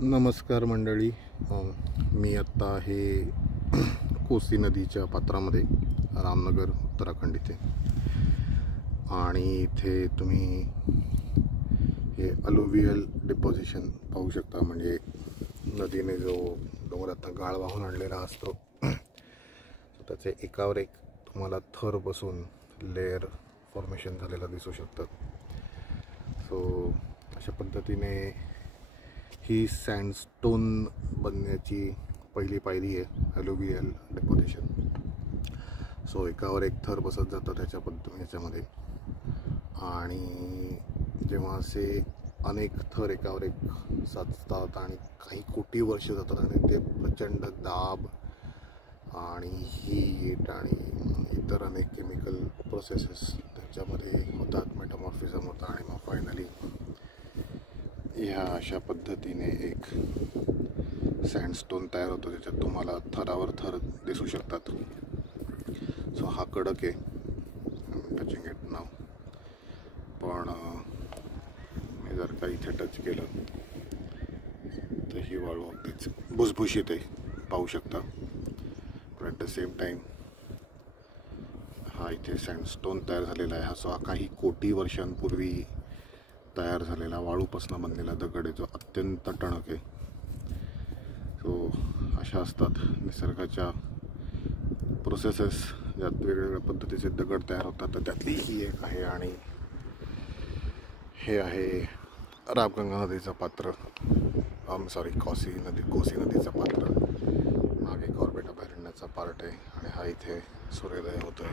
नमस्कार मंडळी. मी आत्ता आहे कोसी नदीच्या पात्रामध्ये, रामनगर उत्तराखंड इथे. आणि इथे तुम्ही हे अलुवियल डिपॉझिशन पाहू शकता. म्हणजे नदीने जो डोंगरातनं गाळ वाहून आणलेला असतो त्याचे एकावर एक तुम्हाला थर बसून लेअर फॉर्मेशन झालेला दिसू शकतं. सो अशा पद्धतीने ही सँडस्टोन बनण्याची पहिली पायरी आहे अलुवियल डिपॉझिशन. सो एकावर एक थर बसत जातं ह्याच्यामध्ये. आणि जेव्हा असे अनेक थर एकावर एक साचतात आणि काही कोटी वर्ष जातात आणि ते प्रचंड दाब आणि हीट आणि इतर अनेक केमिकल प्रोसेसेस त्याच्यामध्ये होतात, मेटामॉर्फिझम होतं आणि मग फायनली ह्या अशा पद्धतीने एक सँडस्टोन तयार होतो, ज्याच्यात तुम्हाला थरावर थर दिसू शकतात. सो हा कडक आहे, टचिंग इट नाव. पण मी जर का इथे टच केलं तर ही वाळू अगदीच भुसभुशीत आहे, पाहू शकता. पण ॲट द सेम टाईम हा इथे सँडस्टोन तयार झालेला आहे. हा काही कोटी वर्षांपूर्वी तयार झालेला वाळूपासून बनलेला दगड आहे, जो अत्यंत टणक आहे. सो अशा असतात निसर्गाच्या प्रोसेसेस, ज्यात वेगवेगळ्या पद्धतीचे दगड तयार होतात. तर त्यातली ही एक आहे. आणि हे आहे रामगंगा नदीचं पात्र, कोसी नदीचं पात्र. मागे कॉर्बेट अभयारण्याचा पार्ट आहे आणि हा इथे सूर्योदय होतो.